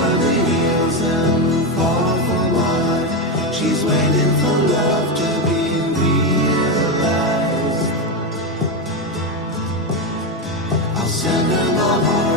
over the hills and far from wide. She's waiting for love to be realized. I'll send her my heart.